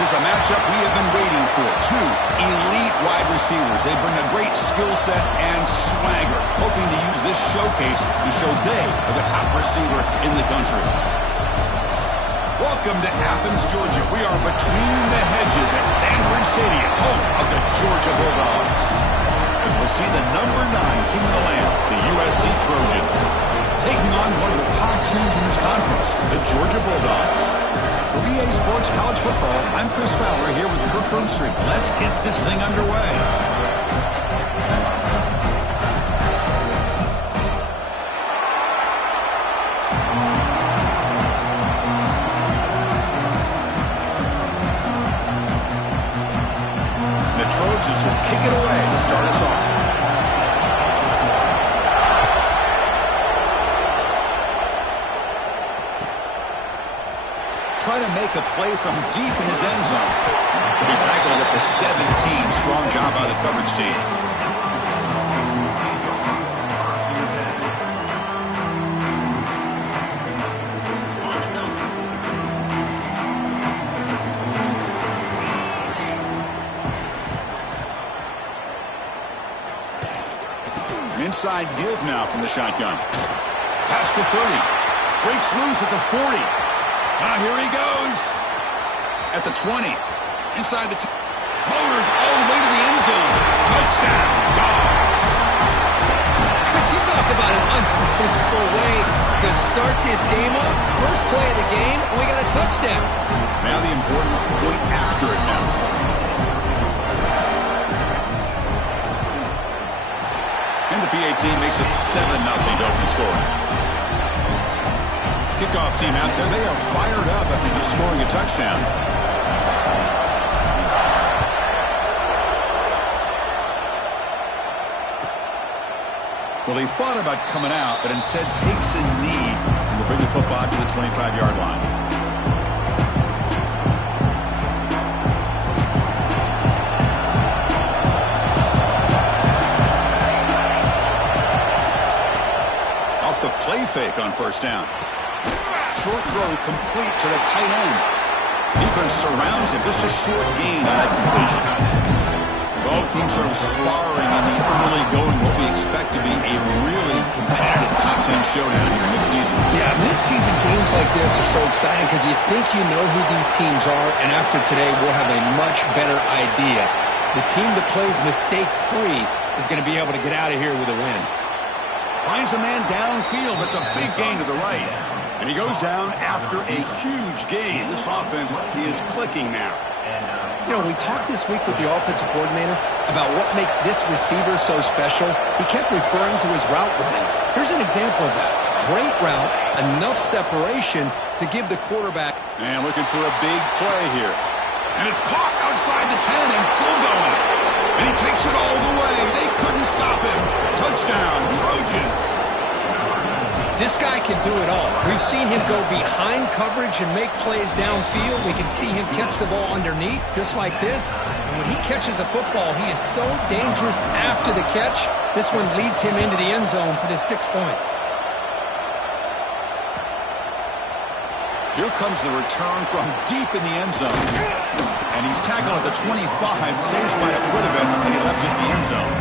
This is a matchup we have been waiting for. Two elite wide receivers. They bring a great skill set and swagger, hoping to use this showcase to show they are the top receiver in the country. Welcome to Athens, Georgia. We are between the hedges at Sanford Stadium, home of the Georgia Bulldogs. As we'll see the number 9 team in the land, the USC Trojans, taking on one of the top teams in this conference, the Georgia Bulldogs. For EA Sports College Football, I'm Chris Fowler here with Kirk Herbstreit. Let's get this thing underway. The Trojans will kick it away to start us off. Try to make a play from deep in his end zone. He tackled at the 17. Strong job by the coverage team. Inside deal now from the shotgun. Past the 30. Breaks loose at the 40. Here he goes. At the 20. Inside the 10. Motors all the way to the end zone. Touchdown. Dogs. Chris, you talk about an unbelievable way to start this game off. First play of the game, and we got a touchdown. Now the important point after attempt. And the PA team makes it 7-0 to open score. Kickoff team out there. They are fired up after just scoring a touchdown. Well, he thought about coming out, but instead takes a knee and will bring the football to the 25-yard line. Off the play fake on first down. Short throw complete to the tight end. Defense surrounds him. Just a short gain on that completion. Both teams sort of sparring in the early going, what we expect to be a really competitive top 10 showdown here mid-season. Yeah, mid-season games like this are so exciting because you think you know who these teams are, and after today we'll have a much better idea. The team that plays mistake-free is going to be able to get out of here with a win. Finds a man downfield. That's a big gain to the right. And he goes down after a huge gain. This offense is clicking now. You know, we talked this week with the offensive coordinator about what makes this receiver so special. He kept referring to his route running. Here's an example of that. Great route, enough separation to give the quarterback. And looking for a big play here. And it's caught outside the 10 and still going. And he takes it all the way. They couldn't stop him. Touchdown, Trojans. This guy can do it all. We've seen him go behind coverage and make plays downfield. We can see him catch the ball underneath, just like this. And when he catches a football, he is so dangerous after the catch. This one leads him into the end zone for the 6 points. Here comes the return from deep in the end zone. And he's tackled at the 25. Saves might have would have been when he left it in the end zone.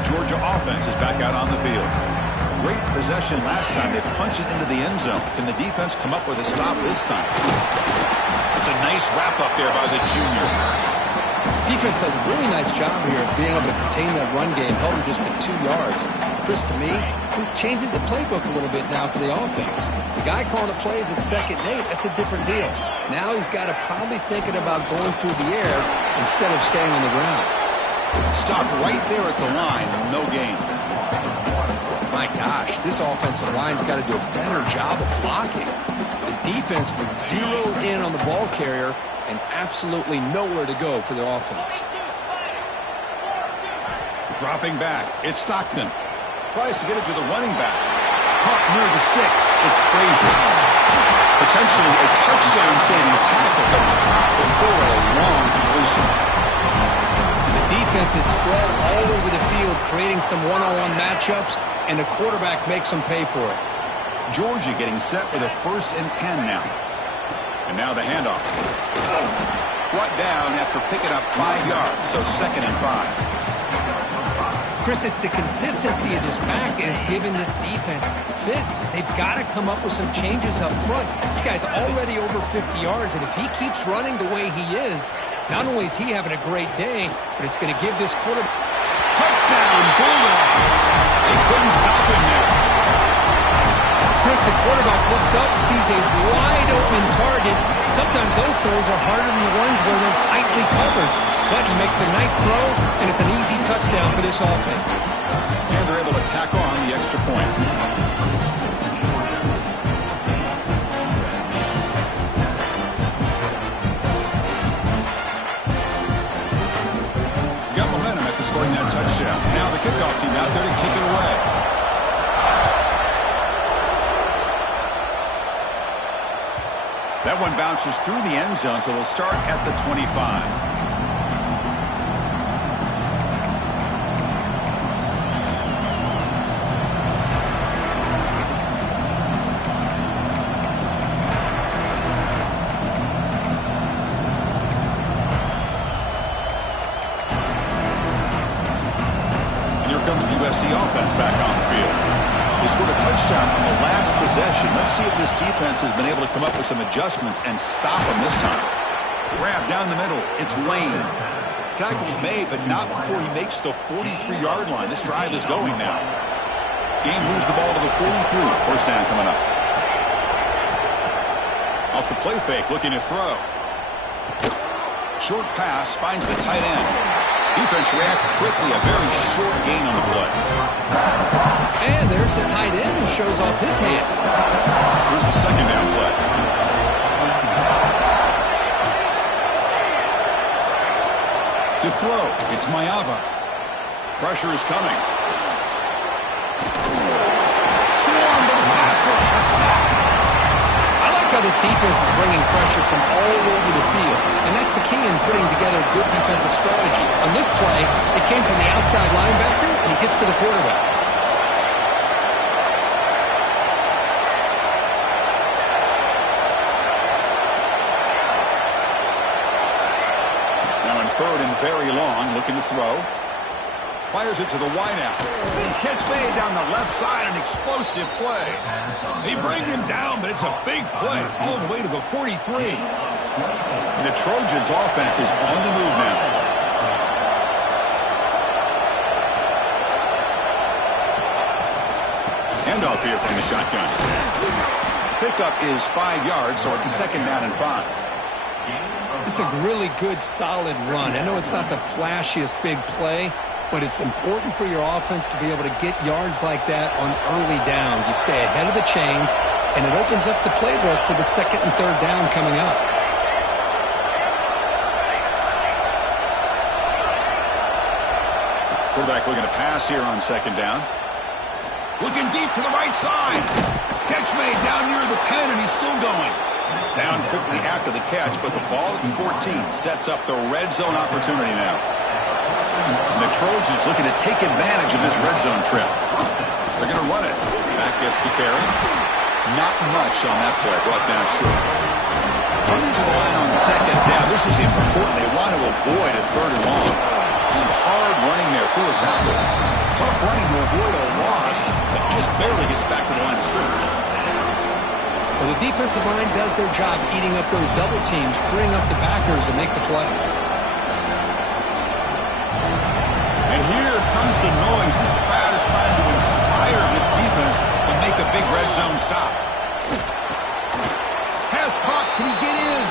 Georgia offense is back out on the field. Great possession last time. They punched it into the end zone. Can the defense come up with a stop this time? It's a nice wrap-up there by the junior. Defense does a really nice job here of being able to contain that run game, held him just to 2 yards. Chris, to me, this changes the playbook a little bit now for the offense. The guy calling the plays at 2nd and 8, that's a different deal. Now he's got to probably thinking about going through the air instead of staying on the ground. Stop right there at the line. No gain. My gosh, this offensive line's got to do a better job of blocking. The defense was zeroed in on the ball carrier and absolutely nowhere to go for the offense. Dropping back. It's Stockton. Tries to get it to the running back. Caught near the sticks. It's Frazier. Potentially a touchdown-saving tackle, but not before a long completion. The defense is spread all over the field, creating some one-on-one matchups, and the quarterback makes them pay for it. Georgia getting set with a 1st and 10 now. And now the handoff. Brought down after picking up 5 yards, so 2nd and 5. Chris, it's the consistency of this pack is giving this defense fits. They've got to come up with some changes up front. This guy's already over 50 yards, and if he keeps running the way he is, not only is he having a great day, but it's going to give this quarterback... Touchdown, Bulldogs! They couldn't stop him there. Chris, the quarterback looks up, sees a wide-open target. Sometimes those throws are harder than the ones where they're tightly covered. But he makes a nice throw, and it's an easy touchdown for this offense. And they're able to tack on the extra point. Got momentum after scoring that touchdown. Now the kickoff team out there to kick it away. That one bounces through the end zone, so they'll start at the 25. Offense back on the field. They scored a touchdown on the last possession. Let's see if this defense has been able to come up with some adjustments and stop them this time. Grab down the middle. It's Wayne. Tackle's made, but not before he makes the 43-yard line. This drive is going now. Game moves the ball to the 43. 1st down coming up. Off the play fake, looking to throw. Short pass finds the tight end. Defense reacts quickly, a very short gain on the play. And there's the tight end who shows off his hands. Here's the 2nd down play. To throw, it's Mayava. Pressure is coming. Swarm to the pass rush, a sack. I like how this defense is bringing pressure from all over the field, and that's the key in putting together good defensive strategy. On this play, it came from the outside linebacker, and he gets to the quarterback. Now in 3rd and very long, looking to throw. Fires it to the wideout. Catch made down the left side, an explosive play. They bring him down, but it's a big play all the way to the 43. And the Trojans' offense is on the move now. Handoff here from the shotgun. Pickup is 5 yards, so it's 2nd down and 5. This is a really good, solid run. I know it's not the flashiest big play, but it's important for your offense to be able to get yards like that on early downs. You stay ahead of the chains, and it opens up the playbook for the 2nd and 3rd down coming up. Quarterback looking to pass here on 2nd down. Looking deep to the right side. Catch made down near the 10, and he's still going. Down quickly after the catch, but the ball at the 14 sets up the red zone opportunity now. And the Trojans looking to take advantage of this red zone trip. They're going to run it. That gets the carry. Not much on that play. Brought down short. Coming to the line on 2nd down. This is important. They want to avoid a 3rd and long. Some hard running there through a tackle. Tough running to avoid a loss, but just barely gets back to the line of scrimmage. Well, the defensive line does their job eating up those double teams, freeing up the backers to make the play. And here comes the noise. This crowd is trying to inspire this defense to make a big red zone stop. Pass caught. Can he get in?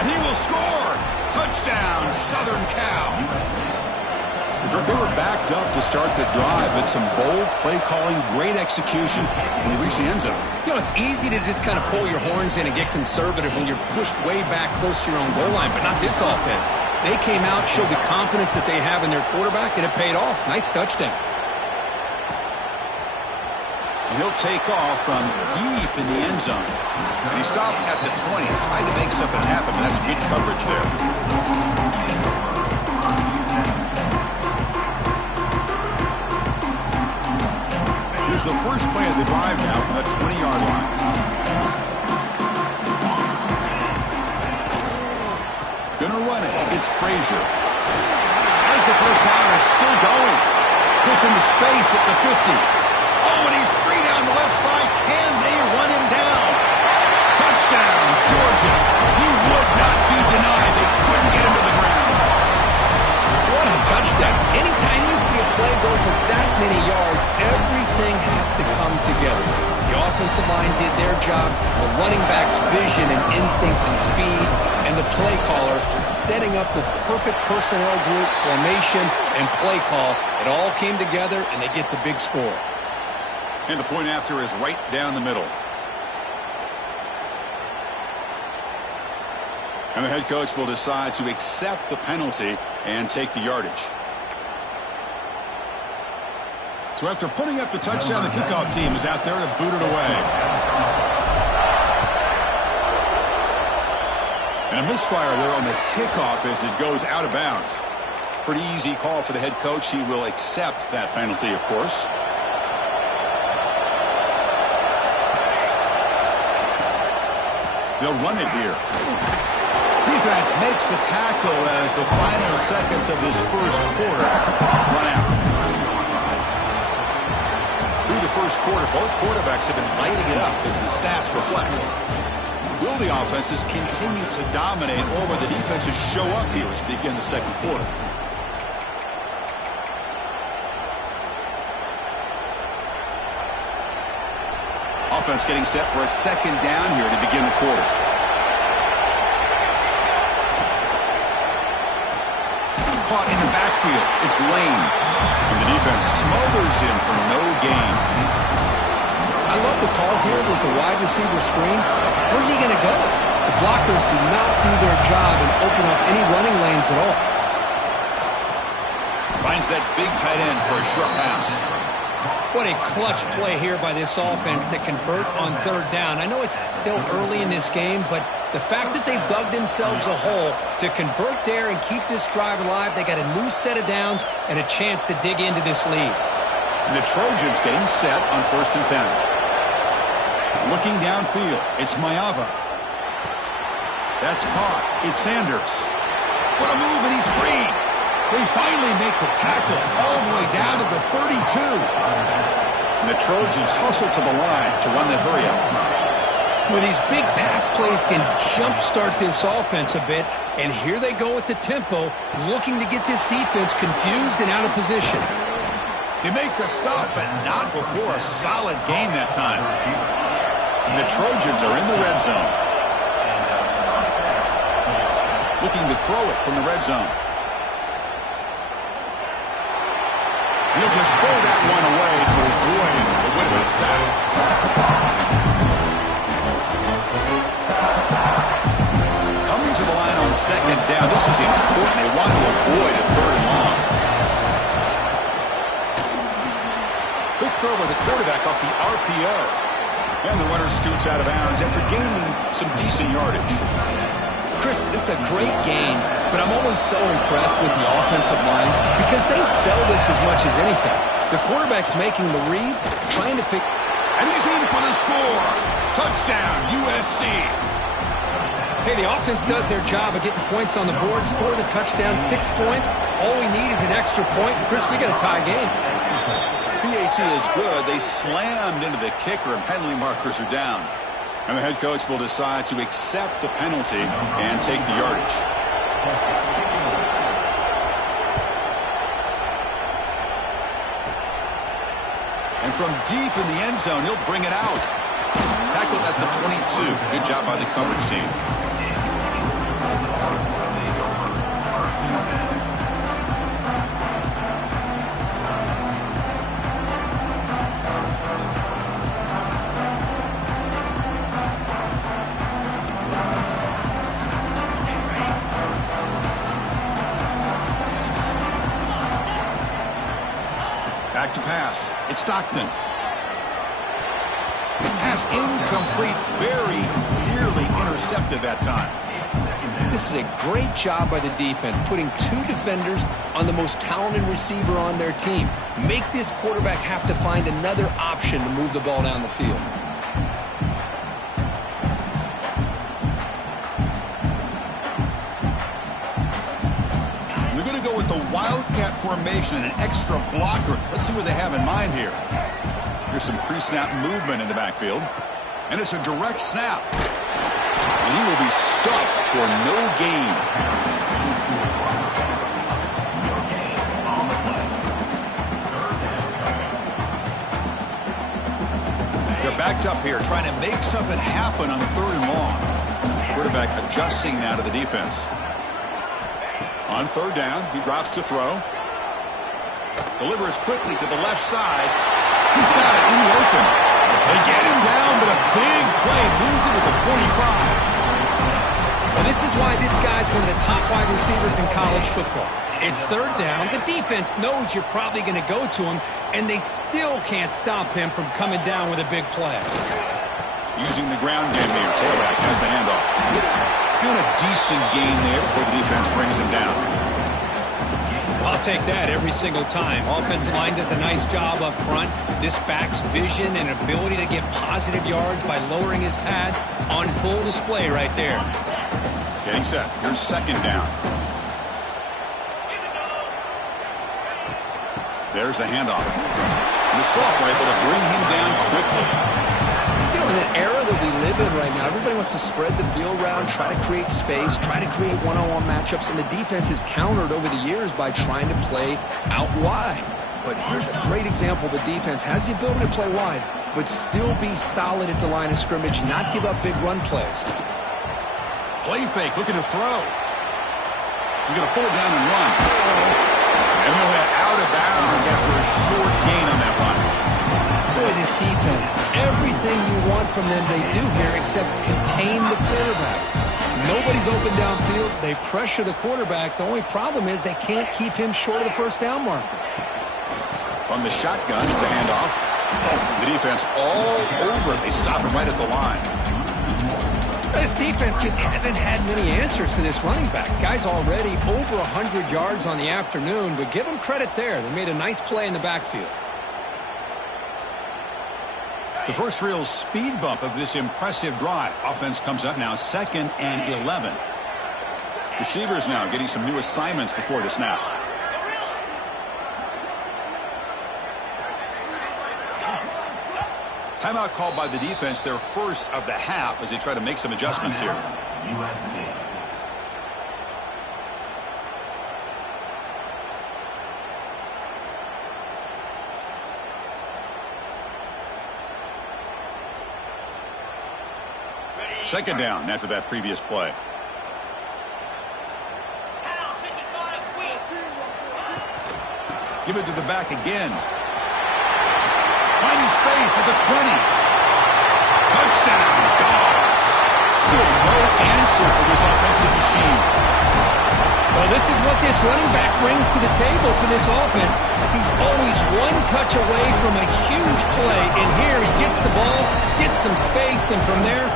And he will score. Touchdown, Southern Cal. They were backed up to start the drive, but some bold play calling, great execution, and they reached the end zone. You know, it's easy to just kind of pull your horns in and get conservative when you're pushed way back close to your own goal line, but not this offense. They came out, showed the confidence that they have in their quarterback, and it paid off. Nice touchdown. And he'll take off from deep in the end zone. And he's stopping at the 20, trying to make something happen, but that's good coverage there. the first play of the drive now from the 20-yard line. Gonna run it. It's Frazier. As the first down is still going. Gets into space at the 50. Oh, and he's free down the left side. Can they run him down? Touchdown, Georgia. He would not be denied. They couldn't get him to the ground. What a touchdown. Anytime you see a play go for that many yards, everything has to come together. The offensive line did their job, the running back's vision and instincts and speed, and the play caller setting up the perfect personnel group, formation, and play call. It all came together, and they get the big score. And the point after is right down the middle. And the head coach will decide to accept the penalty and take the yardage. So after putting up the touchdown, the kickoff team is out there to boot it away. And a misfire there on the kickoff as it goes out of bounds. Pretty easy call for the head coach. He will accept that penalty, of course. They'll run it here. Defense makes the tackle as the final seconds of this first quarter run out. Through the first quarter, both quarterbacks have been lighting it up as the stats reflect. Will the offenses continue to dominate, or will the defenses show up here as we begin the second quarter? Offense getting set for a second down here to begin the quarter. Caught in the backfield. It's Lane. And the defense smothers him for no gain. I love the call here with the wide receiver screen. Where's he going to go? The blockers do not do their job and open up any running lanes at all. Finds that big tight end for a short pass. What a clutch play here by this offense to convert on third down. I know it's still early in this game, but the fact that they've dug themselves a hole to convert there and keep this drive alive, they got a new set of downs and a chance to dig into this lead. And the Trojans getting set on 1st and 10. Looking downfield, it's Mayava. That's caught. It's Sanders. What a move, and he's free. They finally make the tackle all the way down to the 32. And the Trojans hustle to the line to run the hurry up. Well, these big pass plays can jumpstart this offense a bit, and here they go with the tempo, looking to get this defense confused and out of position. They make the stop, but not before a solid gain that time. And the Trojans are in the red zone. Looking to throw it from the red zone. He'll just throw that one away to avoid the winning sack. Coming to the line on second down. This is important. They want to avoid a third and long. Quick throw by the quarterback off the RPO. And the runner scoots out of bounds after gaining some decent yardage. Chris, this is a great game, but I'm always so impressed with the offensive line because they sell this as much as anything. The quarterback's making the read, trying to fix... And he's in for the score. Touchdown, USC. Hey, the offense does their job of getting points on the board, score the touchdown, 6 points. All we need is an extra point. Chris, we got a tie game. PAT is good. They slammed into the kicker, and penalty markers are down. And the head coach will decide to accept the penalty and take the yardage. And from deep in the end zone, he'll bring it out. Tackled at the 22. Good job by the coverage team. Back to pass. It's Stockton. Pass incomplete. Very nearly intercepted that time. This is a great job by the defense, putting two defenders on the most talented receiver on their team. Make this quarterback have to find another option to move the ball down the field. They're going to go with the Wildcat formation and an extra blocker. Let's see what they have in mind here. Here's some pre-snap movement in the backfield. And it's a direct snap. And he will be stuffed for no gain. They're backed up here, trying to make something happen on 3rd and long. Quarterback adjusting now to the defense. On 3rd down, he drops to throw. Delivers quickly to the left side. He's got it in the open. They get him down, but a big play moves it to the 45. Well, this is why this guy's one of the top wide receivers in college football. It's 3rd down. The defense knows you're probably going to go to him, and they still can't stop him from coming down with a big play. Using the ground game here. Tailback has the handoff. Doing a decent gain there before the defense brings him down. I'll take that every single time. Offensive line does a nice job up front. This back's vision and ability to get positive yards by lowering his pads on full display right there. Getting set. Here's 2nd down. There's the handoff. And the sophomore able to bring him down quickly. You know, in the era that we live in right now, everybody wants to spread the field around, try to create space, try to create one-on-one matchups, and the defense is countered over the years by trying to play out wide. But here's a great example. The defense has the ability to play wide, but still be solid at the line of scrimmage, not give up big run plays. Play fake, looking to throw. He's going to pull it down and run. And he'll head out of bounds after a short gain on that run. Boy, this defense, everything you want from them they do here except contain the quarterback. Nobody's open downfield. They pressure the quarterback. The only problem is they can't keep him short of the 1st down marker. On the shotgun, it's a handoff. The defense all over it. They stop him right at the line. This defense just hasn't had many answers for this running back. Guy's already over 100 yards on the afternoon, but give him credit there. They made a nice play in the backfield. The first real speed bump of this impressive drive. Offense comes up now 2nd and 11. Receivers now getting some new assignments before the snap. Timeout called by the defense, their first of the half, as they try to make some adjustments here. Second down after that previous play. Give it to the back again. Finding space at the 20. Touchdown, Dogs. Still no answer for this offensive machine. Well, this is what this running back brings to the table for this offense. He's always one touch away from a huge play. And here he gets the ball, gets some space, and from there,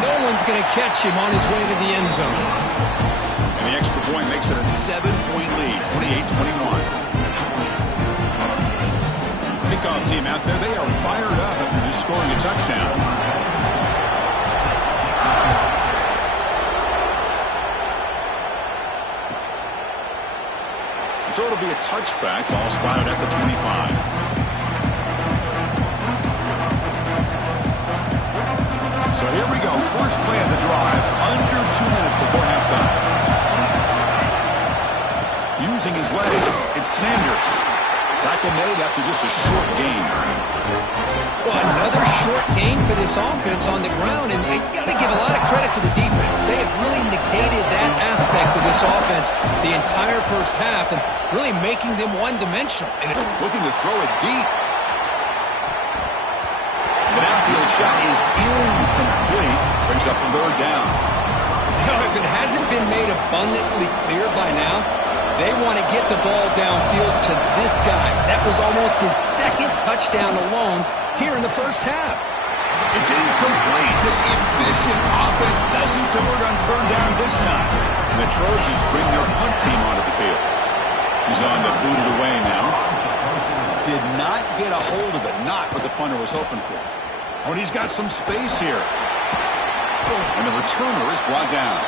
no one's going to catch him on his way to the end zone. And the extra point makes it a 7-point lead, 28-21. Kickoff team out there, they are fired up after just scoring a touchdown. So it'll be a touchback, ball spotted at the 25. So here we go, first play of the drive, under 2 minutes before halftime. Using his legs, it's Sanders. Tackle made after just a short gain. Well, another short gain for this offense on the ground, and you got to give a lot of credit to the defense. They have really negated that aspect of this offense the entire first half and really making them one-dimensional. And looking to throw it deep. The downfield shot is incomplete. Brings up the 3rd down. Now, if it hasn't been made abundantly clear by now, they want to get the ball downfield to this guy. That was almost his 2nd touchdown alone here in the first half. It's incomplete. This efficient offense doesn't convert on 3rd down this time. the Trojans bring their punt team onto the field. He's on to boot it away now. Did not get a hold of it. Not what the punter was hoping for. Oh, and he's got some space here. And the returner is brought down.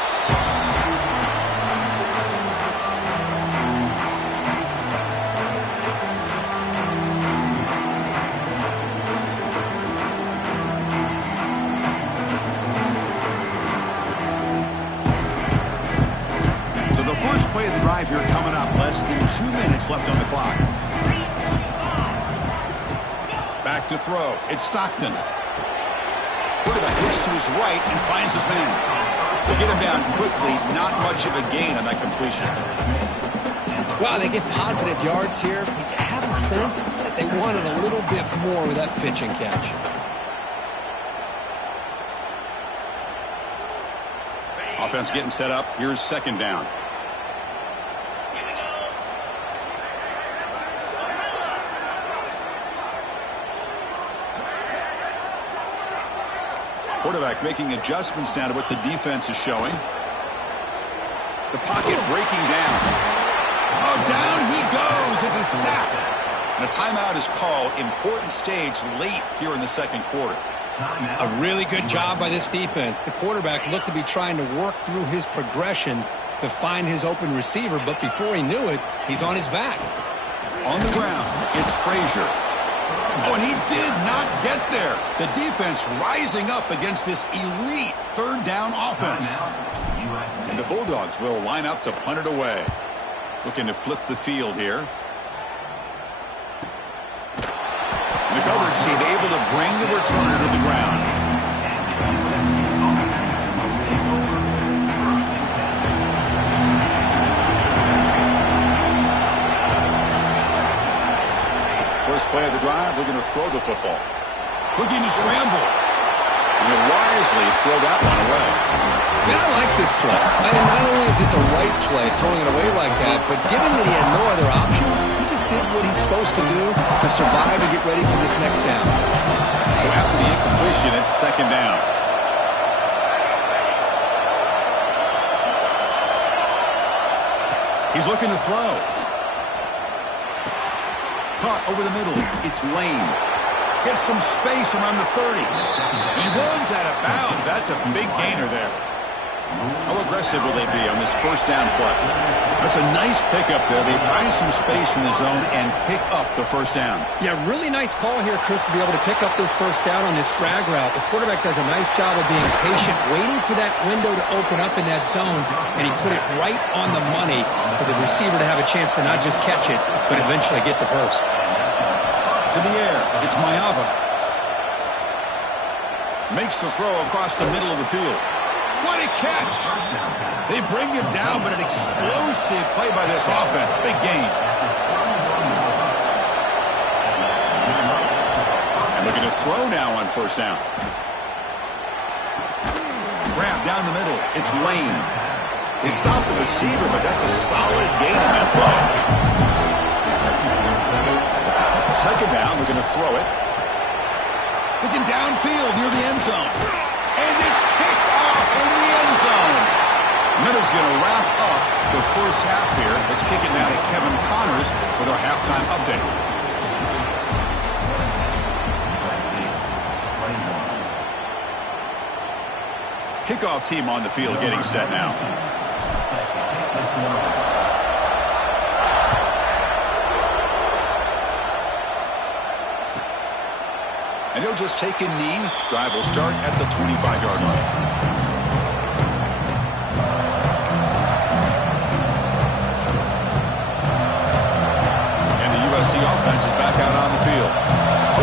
So the first play of the drive here coming up. Less than 2 minutes left on the clock. Back to throw. It's Stockton. Quarterback looks to his right and finds his man. They get him down quickly. Not much of a gain on that completion. Wow, they get positive yards here. But you have a sense that they wanted a little bit more with that pitch and catch. Offense getting set up. Here's second down. Quarterback making adjustments down to what the defense is showing. The pocket breaking down. Oh, down he goes. It's a sack. And a timeout is called. Important stage late here in the second quarter. A really good job by this defense. The quarterback looked to be trying to work through his progressions to find his open receiver, but before he knew it, he's on his back. On the ground, it's Frazier. Oh, and he did not get there. The defense rising up against this elite third down offense. And the Bulldogs will line up to punt it away. Looking to flip the field here. And the coverage team able to bring the returner to the ground. First play of the drive, they're going to throw the football. Looking to scramble. And he'll wisely throw that one away. Man, I like this play. Not only is it the right play, throwing it away like that, but given that he had no other option, he just did what he's supposed to do to survive and get ready for this next down. So after the incompletion, it's second down. He's looking to throw. Caught over the middle. It's Lane. Gets some space around the 30. And he runs out of bounds. That's a big gainer there. How aggressive will they be on this first down play? That's a nice pickup there. They find some space in the zone and pick up the first down. Yeah, really nice call here, Chris, to be able to pick up this first down on this drag route. The quarterback does a nice job of being patient, waiting for that window to open up in that zone, and he put it right on the money for the receiver to have a chance to not just catch it, but eventually get the first. To the air, it's Mayava. Makes the throw across the middle of the field. What a catch! They bring him down, but an explosive play by this offense. Big gain. And looking to throw now on first down. Grab down the middle. It's Lane. They stop the receiver, but that's a solid gain on that play. Second down, we're going to throw it. Looking downfield near the end zone. And it's picked off in the end zone. Miller's going to wrap up the first half here. Let's kick it now to Kevin Connors with our halftime update. Kickoff team on the field getting set now. And he'll just take a knee. Drive will start at the 25-yard line. And the USC offense is back out on the field.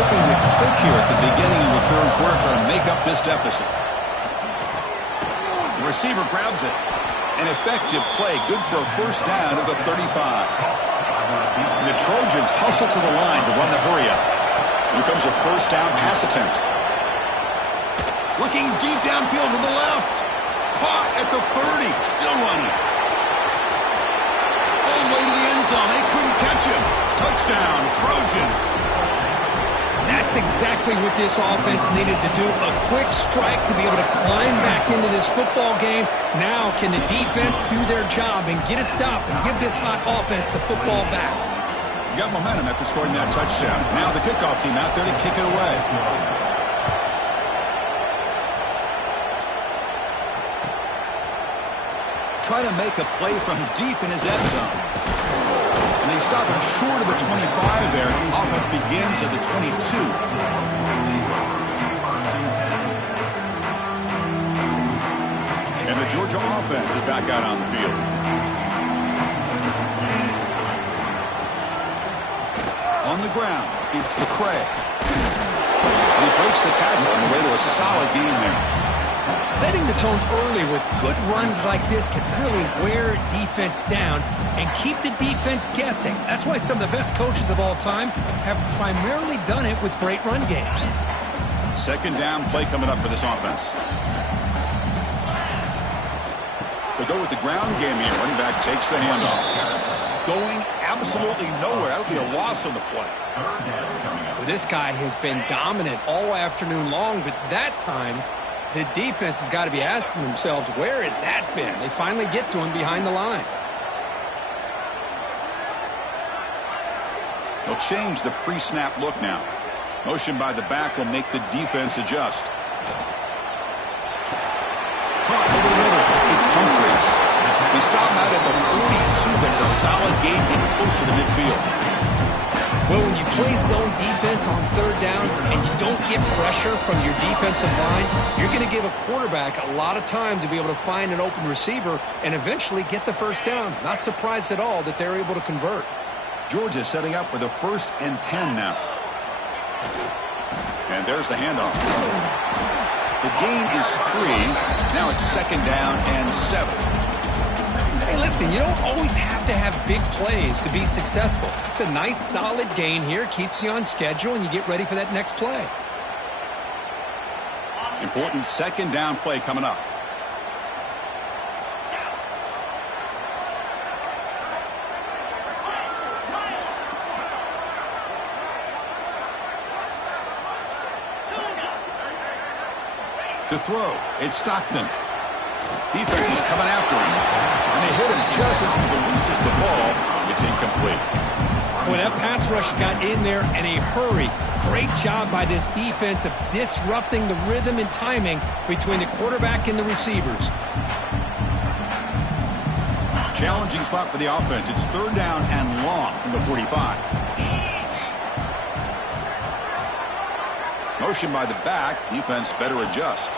Hoping to click here at the beginning of the third quarter, trying to make up this deficit. The receiver grabs it. An effective play, good for a first down at the 35. And the Trojans hustle to the line to run the hurry up. Here comes a first down pass attempt. Looking deep downfield to the left. Caught at the 30. Still running. All the way to the end zone. They couldn't catch him. Touchdown, Trojans. That's exactly what this offense needed to do. A quick strike to be able to climb back into this football game. Now can the defense do their job and get a stop and give this hot offense the football back? You got momentum after scoring that touchdown. Now the kickoff team out there to kick it away. Try to make a play from deep in his end zone. And they stop him short of the 25 there. Offense begins at the 22. And the Georgia offense is back out on the field. On the ground, it's McCray. And he breaks the tackle on the way to a solid gain there. Setting the tone early with good runs like this can really wear defense down and keep the defense guessing. That's why some of the best coaches of all time have primarily done it with great run games. Second down play coming up for this offense. They go with the ground game here. Running back takes the handoff. Going absolutely nowhere. That would be a loss on the play. Well, this guy has been dominant all afternoon long, but that time the defense has got to be asking themselves, where has that been? They finally get to him behind the line. They'll change the pre-snap look now. Motion by the back will make the defense adjust. Caught over the middle. It's Humphreys. They stop him out at the 42. That's a solid gain, getting closer to midfield. Well, when you play zone defense on third down and you don't get pressure from your defensive line, you're going to give a quarterback a lot of time to be able to find an open receiver and eventually get the first down. Not surprised at all that they're able to convert. Georgia setting up with a 1st and 10 now. And there's the handoff. The gain is 3. Now it's 2nd down and 7. Hey, listen, you don't always have to have big plays to be successful. It's a nice, solid gain here. Keeps you on schedule, and you get ready for that next play. Important 2nd down play coming up. To throw, it's Stockton. Defense is coming after him. And they hit him just as he releases the ball. It's incomplete. Well, that pass rush got in there in a hurry. Great job by this defense of disrupting the rhythm and timing between the quarterback and the receivers. Challenging spot for the offense. It's 3rd down and long from the 45. Motion by the back. Defense better adjust.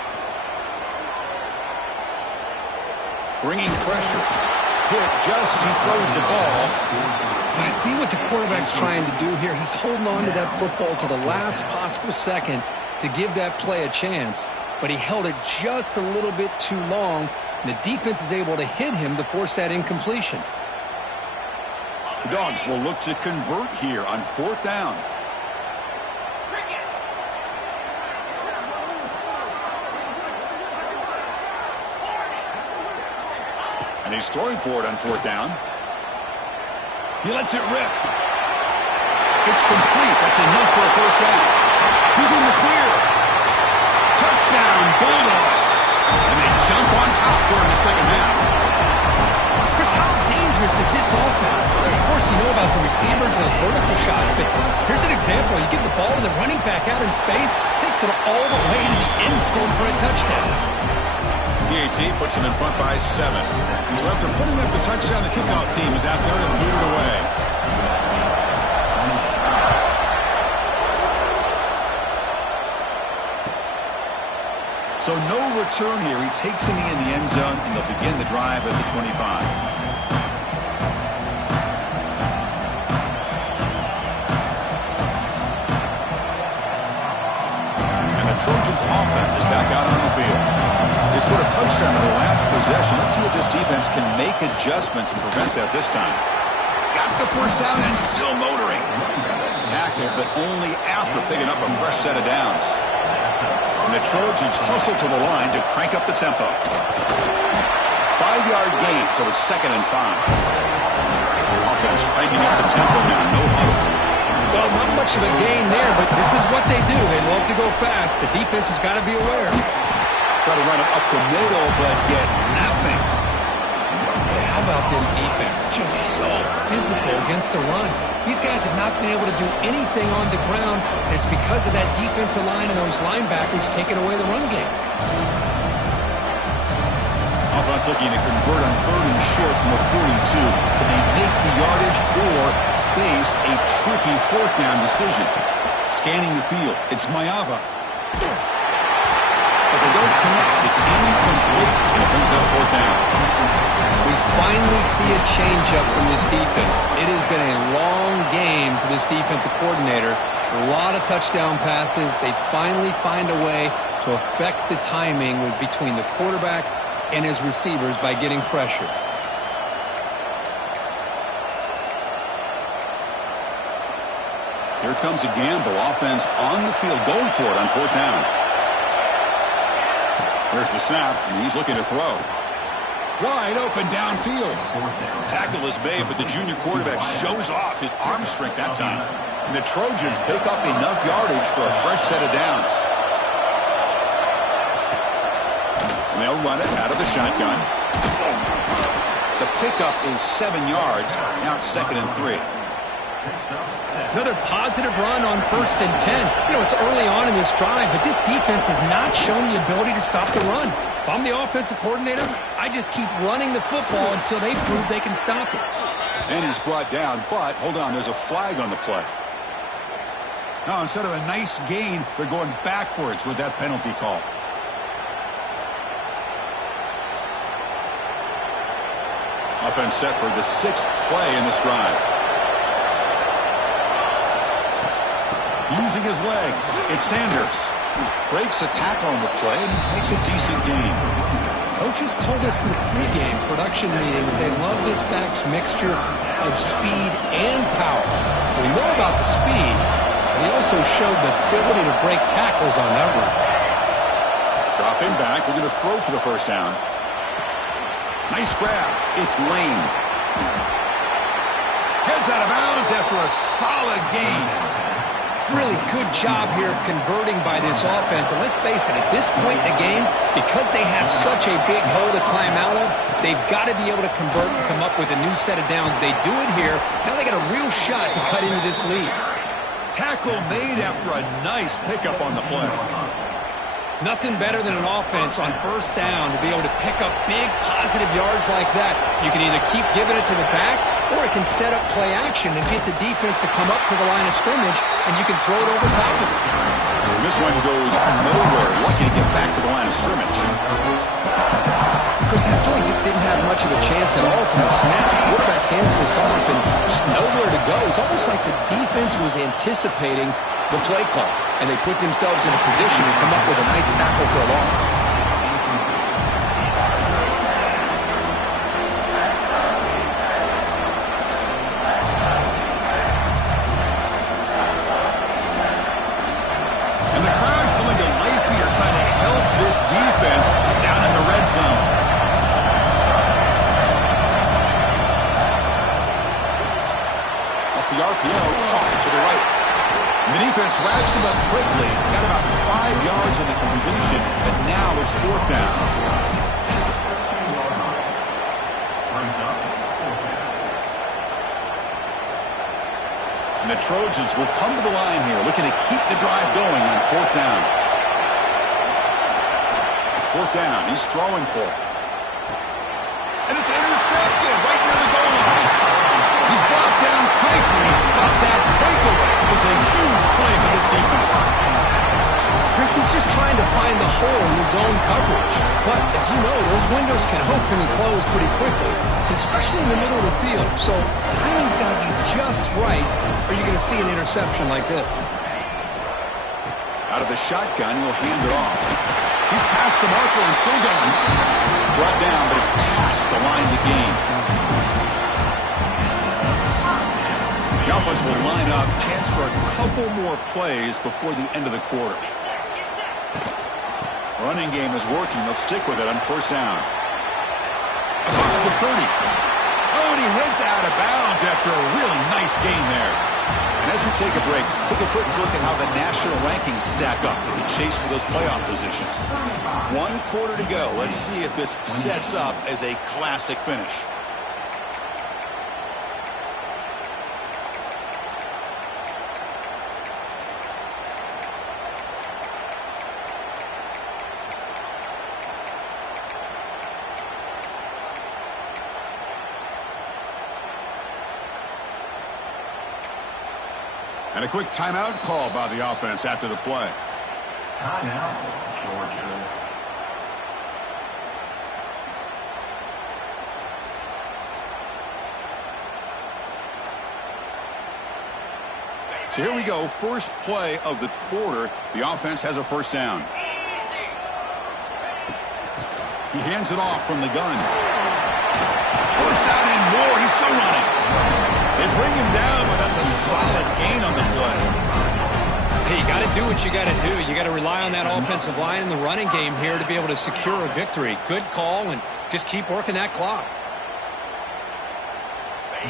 Bringing pressure. Hit just as he throws the ball. I see what the quarterback's trying to do here. He's holding on to that football to the last possible second to give that play a chance. But he held it just a little bit too long. And the defense is able to hit him to force that incompletion. The Dogs will look to convert here on 4th down. And he's throwing for it on 4th down. He lets it rip. It's complete. That's enough for a 1st down. He's in the clear. Touchdown, Bulldogs. And they jump on top during the 2nd half. Chris, how dangerous is this offense? Of course, you know about the receivers and the vertical shots, but here's an example. You get the ball to the running back out in space, takes it all the way to the end zone for a touchdown. PAT puts him in front by 7. So after putting up the touchdown, the kickoff team is out there to boot it away. So no return here. He takes him in the end zone, and they'll begin the drive at the 25. And the Trojans' offense is back out on the field. They scored a touchdown in the last possession. Let's see if this defense can make adjustments and prevent that this time. He's got the 1st down and still motoring. Tackled, but only after picking up a fresh set of downs. And the Trojans hustle to the line to crank up the tempo. 5-yard gain, so it's 2nd and 5. Offense cranking up the tempo now, no huddle. Well, not much of a gain there, but this is what they do. They love to go fast. The defense has got to be aware. Try to run it up the middle, but get nothing. How about this defense? Just so physical against the run. These guys have not been able to do anything on the ground, and it's because of that defensive line and those linebackers taking away the run game. Offense looking to convert on 3rd and short from the 42. Can they make the yardage or face a tricky 4th down decision? Scanning the field, it's Maeva. But they don't connect. It's incomplete, and it brings up 4th down. We finally see a change-up from this defense. It has been a long game for this defensive coordinator. A lot of touchdown passes. They finally find a way to affect the timing between the quarterback and his receivers by getting pressure. Here comes a gamble. Offense on the field, going for it on 4th down. There's the snap, and he's looking to throw. Wide open downfield. Tackle is made, but the junior quarterback shows off his arm strength that time. And the Trojans pick up enough yardage for a fresh set of downs. And they'll run it out of the shotgun. The pickup is 7 yards. Now it's 2nd and 3. Another positive run on 1st and 10. You know, it's early on in this drive, but this defense has not shown the ability to stop the run. If I'm the offensive coordinator, I just keep running the football until they prove they can stop it. And he's brought down, but hold on, there's a flag on the play. Now, instead of a nice gain, they're going backwards with that penalty call. Offense set for the 6th play in this drive. Using his legs, it's Sanders. Breaks a tackle on the play and makes a decent gain. Coaches told us in the pregame production meetings they love this back's mixture of speed and power. We know about the speed, but he also showed the ability to break tackles on that run. Drop him back. We're going to throw for the 1st down. Nice grab. It's Lane. Heads out of bounds after a solid gain. Really good job here of converting by this offense. And let's face it, at this point in the game, because they have such a big hole to climb out of, they've got to be able to convert and come up with a new set of downs. They do it here. Now they got a real shot to cut into this lead. Tackle made after a nice pickup on the play. Nothing better than an offense on 1st down to be able to pick up big positive yards like that. You can either keep giving it to the back, or it can set up play action and get the defense to come up to the line of scrimmage, and you can throw it over top of it. This one goes nowhere. Lucky to get back to the line of scrimmage. Chris, that really just didn't have much of a chance at all from the snap. The quarterback hands this off and just nowhere to go. It's almost like the defense was anticipating the play call, and they put themselves in a position to come up with a nice tackle for a loss. And the crowd coming to life here, trying to help this defense down in the red zone. Off the RPO, to the right. And the defense wraps him up quickly. Got about 5 yards on the completion, but now it's 4th down. And the Trojans will come to the line here, looking to keep the drive going on 4th down. 4th down, he's throwing for it. And it's intercepted right near the goal line. He's brought down quickly, but that takeaway is a huge play for this defense. Chris, he's just trying to find the hole in his own coverage. But, as you know, those windows can open and close pretty quickly, especially in the middle of the field. So, timing's got to be just right, or you're going to see an interception like this. Out of the shotgun, he'll hand it off. He's past the marker and still going. Brought down, but it's past the line to gain. The offense will line up. Chance for a couple more plays before the end of the quarter. Running game is working. They'll stick with it on 1st down. Across the 30. Oh, and he heads out of bounds after a really nice gain there. And as we take a break, take a quick look at how the national rankings stack up in the chase for those playoff positions. 1 quarter to go. Let's see if this sets up as a classic finish. And a quick timeout call by the offense after the play. Timeout, Georgia. So here we go, first play of the quarter. The offense has a first down. He hands it off from the gun. First down and more. He's still running. They bring him down, but that's a solid gain on the play. Hey, you got to do what you got to do. You got to rely on that offensive line in the running game here to be able to secure a victory. Good call, and just keep working that clock.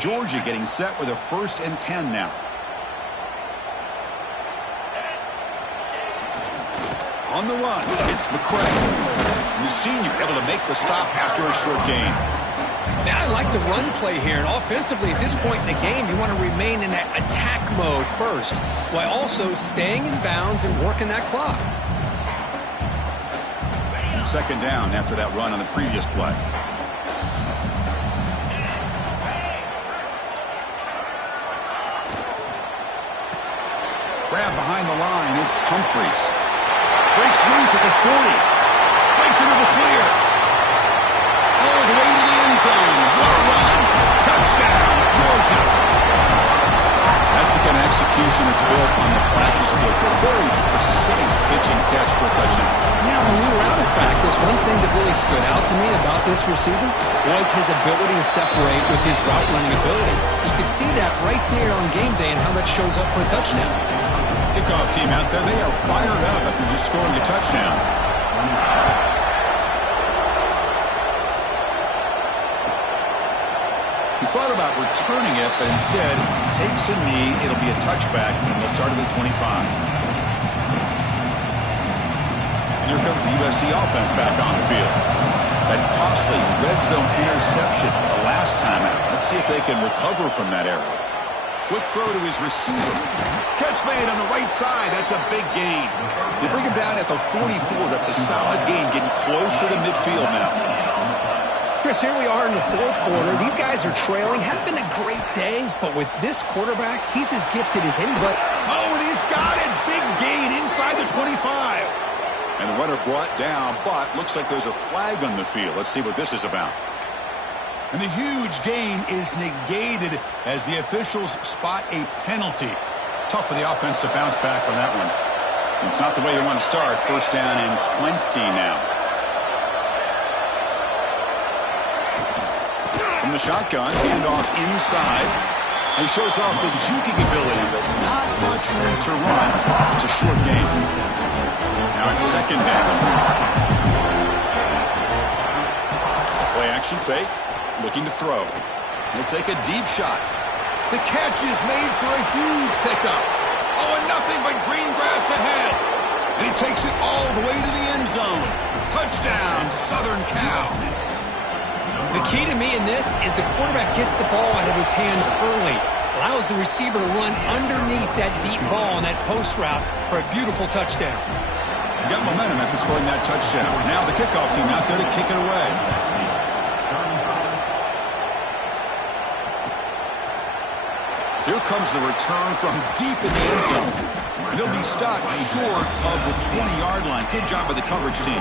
Georgia getting set with a 1st and 10 now. On the run, it's McCray. The senior able to make the stop after a short gain. Now, I like the run play here, and offensively at this point in the game, you want to remain in that attack mode first, while also staying in bounds and working that clock. 2nd down after that run on the previous play. Grab behind the line, it's Humphreys. Breaks loose at the 40. Breaks into the clear. All the way to the end zone. What a run. Touchdown, Georgia. That's the kind of execution that's built on the practice field. A very precise pitch and catch for a touchdown. Yeah, when we were out of practice, one thing that really stood out to me about this receiver was his ability to separate with his route running ability. You could see that right there on game day and how that shows up for a touchdown. Kickoff team out there, they are fired up after just scoring a touchdown. He thought about returning it, but instead takes a knee. It'll be a touchback, and they'll start at the 25. And here comes the USC offense back on the field. That costly red zone interception the last time out. Let's see if they can recover from that error. Quick throw to his receiver. Catch made on the right side. That's a big gain. They bring him down at the 44. That's a solid gain, getting closer to midfield now. Chris, here we are in the 4th quarter. These guys are trailing. Hadn't been a great day, but with this quarterback, he's as gifted as anybody. Oh, and he's got it. Big gain inside the 25. And the runner brought down, but looks like there's a flag on the field. Let's see what this is about. And the huge gain is negated as the officials spot a penalty. Tough for the offense to bounce back from that one. It's not the way you want to start. 1st down and 20 now. From the shotgun, handoff inside. He shows off the juking ability, but not much room to run. It's a short gain. Now it's 2nd down. Play action fake. Looking to throw. He'll take a deep shot. The catch is made for a huge pickup. Oh, and nothing but green grass ahead. And he takes it all the way to the end zone. Touchdown, Southern Cal. The key to me in this is the quarterback gets the ball out of his hands early, allows the receiver to run underneath that deep ball on that post route for a beautiful touchdown. Got momentum after scoring that touchdown. Now the kickoff team out there to kick it away. Here comes the return from deep in the end zone. And he'll be stopped short of the 20-yard line. Good job by the coverage team.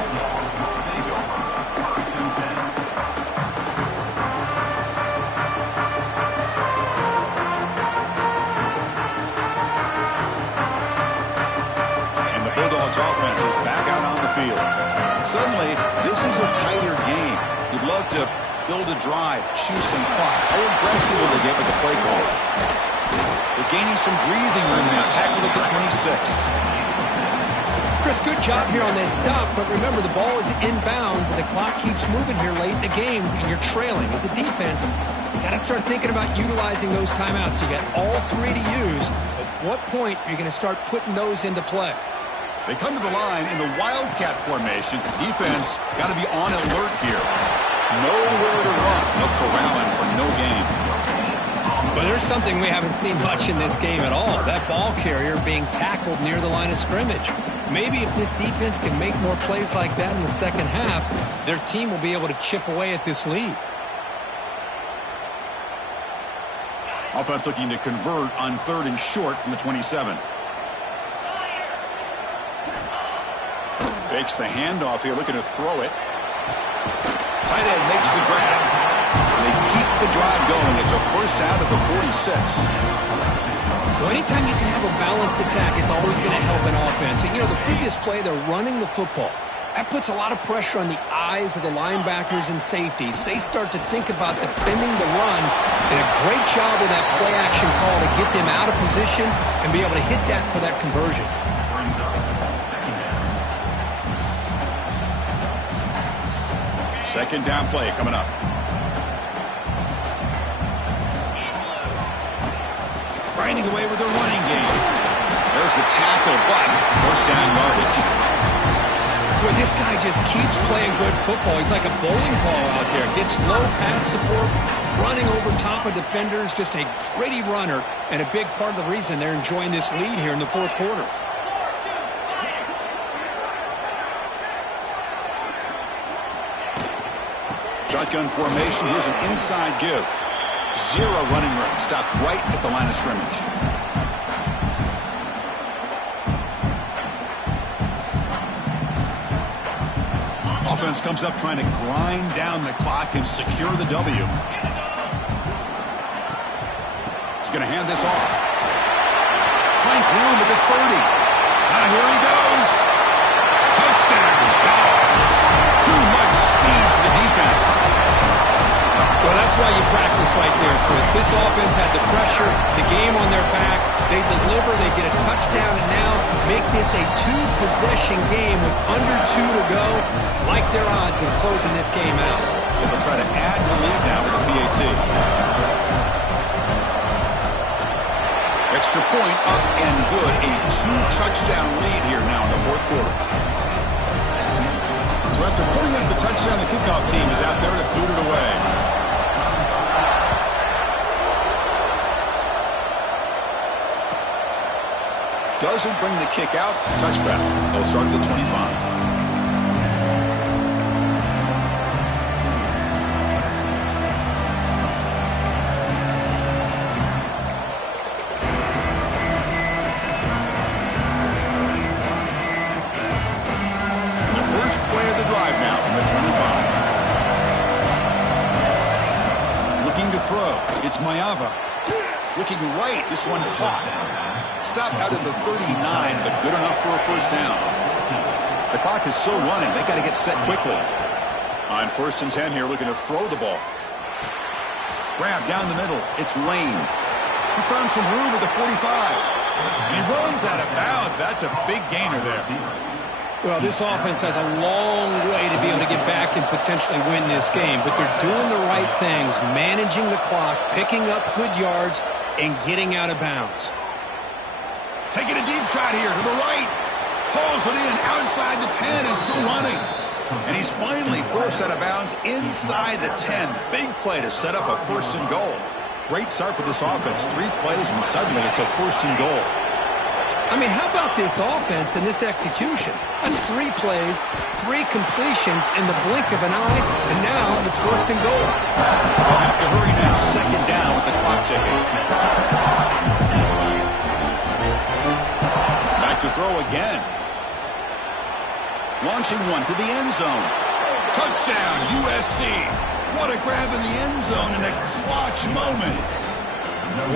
And the Bulldogs offense is back out on the field. Suddenly, this is a tighter game. You'd love to build a drive, choose some clock. How aggressive will they get with the play call? They're gaining some breathing room now. Tackled at the 26. Chris, good job here on that stop, but remember the ball is inbounds and the clock keeps moving here late in the game and you're trailing. As a defense, you got to start thinking about utilizing those timeouts. You got all 3 to use, but what point are you going to start putting those into play? They come to the line in the Wildcat formation. Defense got to be on alert here. Nowhere to run. They'll corral him for no gain. But there's something we haven't seen much in this game at all. That ball carrier being tackled near the line of scrimmage. Maybe if this defense can make more plays like that in the second half, their team will be able to chip away at this lead. Offense looking to convert on 3rd and short from the 27. Fakes the handoff here, looking to throw it. Tight end makes the grab. They keep the drive going. It's a first out of the 46. Well, anytime you can have a balanced attack, it's always going to help an offense. And, you know, the previous play, they're running the football. That puts a lot of pressure on the eyes of the linebackers and safeties. They start to think about defending the run, and a great job with that play-action call to get them out of position and be able to hit that for that conversion. Second down play coming up. Grinding away with the running game. There's the tackle, but first down garbage. Boy, this guy just keeps playing good football. He's like a bowling ball out there. Gets low pad support, running over top of defenders. Just a gritty runner, and a big part of the reason they're enjoying this lead here in the fourth quarter. Shotgun formation. Here's an inside give. 0 running room. Stopped right at the line of scrimmage. Offense comes up trying to grind down the clock and secure the W. He's going to hand this off. Finds room at the 30. Now here he goes. Touchdown. Dogs. Too much speed for the defense. Well, that's why you practice right there, Chris. This offense had the pressure, the game on their back. They deliver, they get a touchdown, and now make this a 2-possession game with under 2 to go. Like their odds of closing this game out. They'll try to add the lead now with the PAT. Extra point up and good. A 2-touchdown lead here now in the fourth quarter. So after putting up the touchdown, the kickoff team is out there to boot it away. Doesn't bring the kick out. Touchback. They'll start at the 25. The first play of the drive now from the 25. Looking to throw. It's Mayava. Looking right. This one caught. Stop out of the 39, but good enough for a first down. The clock is still running. They got to get set quickly. On 1st and 10 here, looking to throw the ball. Grab down the middle. It's Lane. He's found some room at the 45. And he runs out of bounds. That's a big gainer there. Well, this offense has a long way to be able to get back and potentially win this game, but they're doing the right things, managing the clock, picking up good yards, and getting out of bounds. Taking a deep shot here to the right. Hauls it in outside the 10 and still running. And he's finally forced out of bounds inside the 10. Big play to set up a 1st and goal. Great start for this offense. 3 plays and suddenly it's a 1st and goal. I mean, how about this offense and this execution? That's 3 plays, 3 completions in the blink of an eye, and now it's 1st and goal. They'll have to hurry now. 2nd down with the clock ticking. To throw again. Launching one to the end zone. Touchdown, USC. What a grab in the end zone in a clutch moment.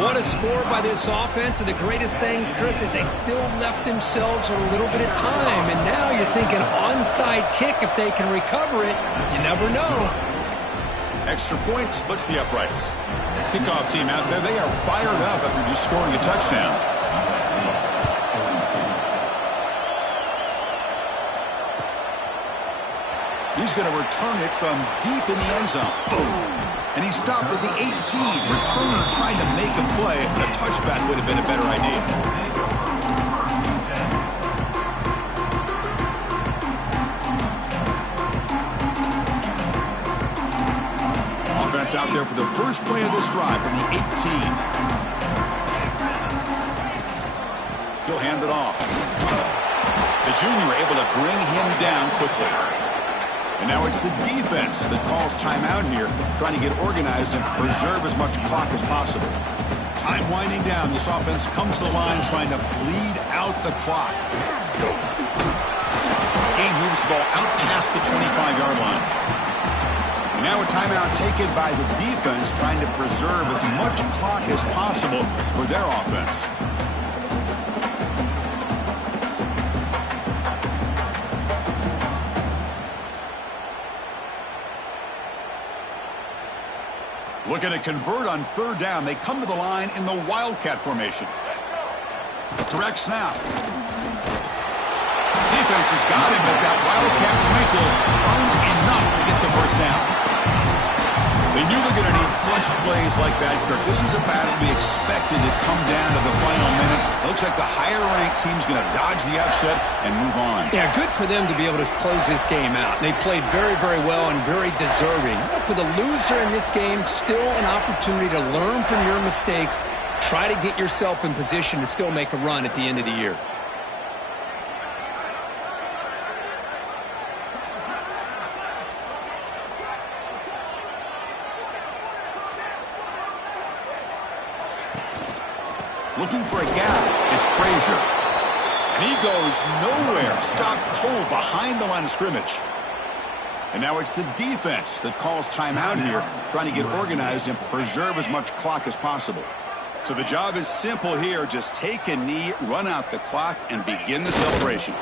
What a score by this offense, and the greatest thing, Chris, is they still left themselves a little bit of time, and now you're thinking onside kick if they can recover it. You never know. Extra point splits the uprights. Kickoff team out there, they are fired up after just scoring a touchdown. He's going to return it from deep in the end zone. Boom. And he stopped at the 18, returning, trying to make a play, but a touchback would have been a better idea. Offense out there for the first play of this drive from the 18. He'll hand it off. The junior able to bring him down quickly. And now it's the defense that calls timeout here, trying to get organized and preserve as much clock as possible. Time winding down. This offense comes to the line trying to bleed out the clock. Game moves the ball out past the 25-yard line. And now a timeout taken by the defense, trying to preserve as much clock as possible for their offense. Looking to convert on third down. They come to the line in the Wildcat formation. Direct snap. Defense has got him, but that Wildcat wrinkle earns enough to get the first down. They knew they're going to need clutch plays like that, Kirk. This is a battle to be expected to come down to the final minutes. It looks like the higher-ranked team's going to dodge the upset and move on. Yeah, good for them to be able to close this game out. They played very, very well and very deserving. For the loser in this game, still an opportunity to learn from your mistakes. Try to get yourself in position to still make a run at the end of the year. Looking for a gap. It's Frazier. And he goes nowhere. Stopped cold behind the line of scrimmage. And now it's the defense that calls timeout here, trying to get organized and preserve as much clock as possible. So the job is simple here. Just take a knee, run out the clock, and begin the celebration.